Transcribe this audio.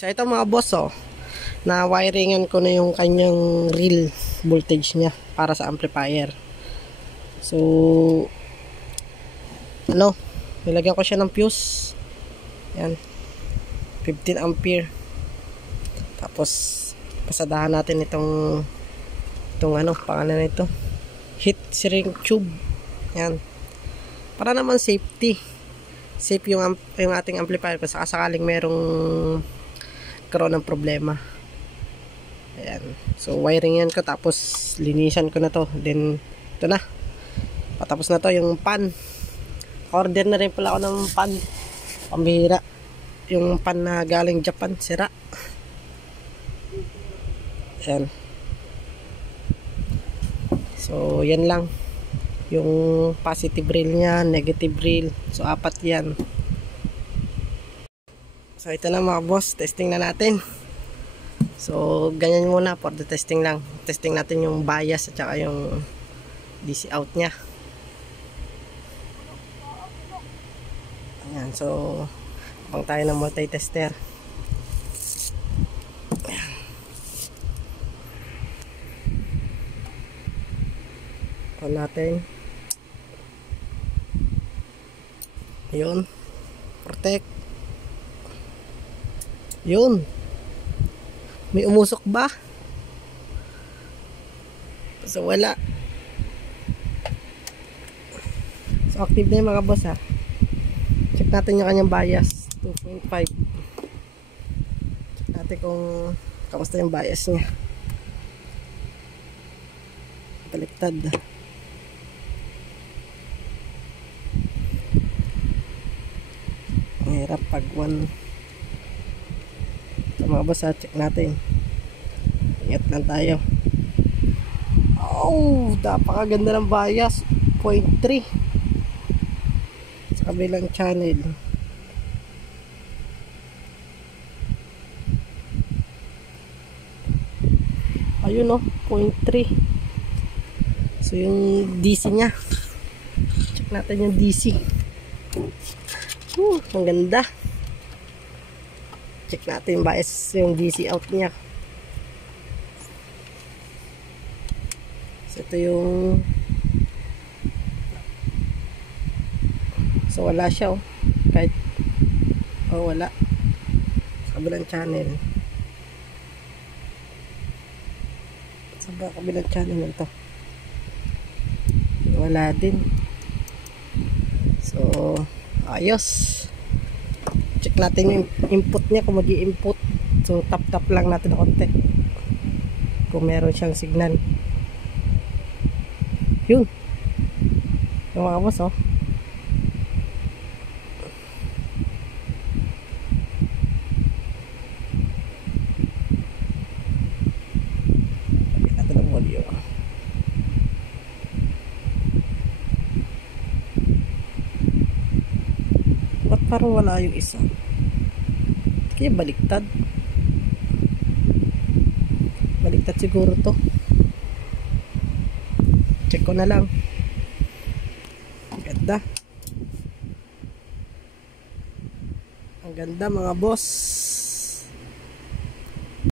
So ito mga boss, na wiringan ko na yung kanyang real voltage niya para sa amplifier. So nilagyan ko siya ng fuse. Yan, 15 ampere. Tapos pasadahan natin itong pangalan nito, heat shrink tube. Yan, para naman safe yung ating amplifier kung sakaling merong karoon ng problema. Ayan, so wiring yan ko, tapos linisan ko na to. Then ito na, patapos na to. Yung pan, order na rin pala ako ng pan, pambihira. Yung pan na galing Japan, sira. Ayan, so yan lang yung positive rail nya, negative rail. So 4 yan. So ito na mga boss, testing na natin. So ganyan muna for the testing lang. Testing natin yung bias at saka yung DC out nya. Ayan, so pang tayo ng multi-tester. On natin. Yun, protect. Yun, may umusok ba? So wala. So active na yung mga boss, ha. Check natin yung kanyang bias 2.5. Check natin kung kamusta yung bias nya. Baliktad. Ang hirap pag 1. So mga boss, check natin. Ingat lang tayo. Oh, napakaganda ng bias, 0.3 sa kabilang channel. Ayun, 0.3. So yung DC nya, check natin yung DC. Ang ganda. Check natin yung bias, yung DC out nya. So ito yung, so wala siya, kahit wala sa kabilang channel. Sa kabilang channel nito wala din. So ayos. Check natin yung input niya, kung mag-i-input. So tap lang natin na konti kung meron siyang signal. Yun yung mga boss, Lagyan natin ang audio. Ba't parang wala yung isa? Kaya baliktad siguro to. Check ko na lang. Ang ganda mga boss.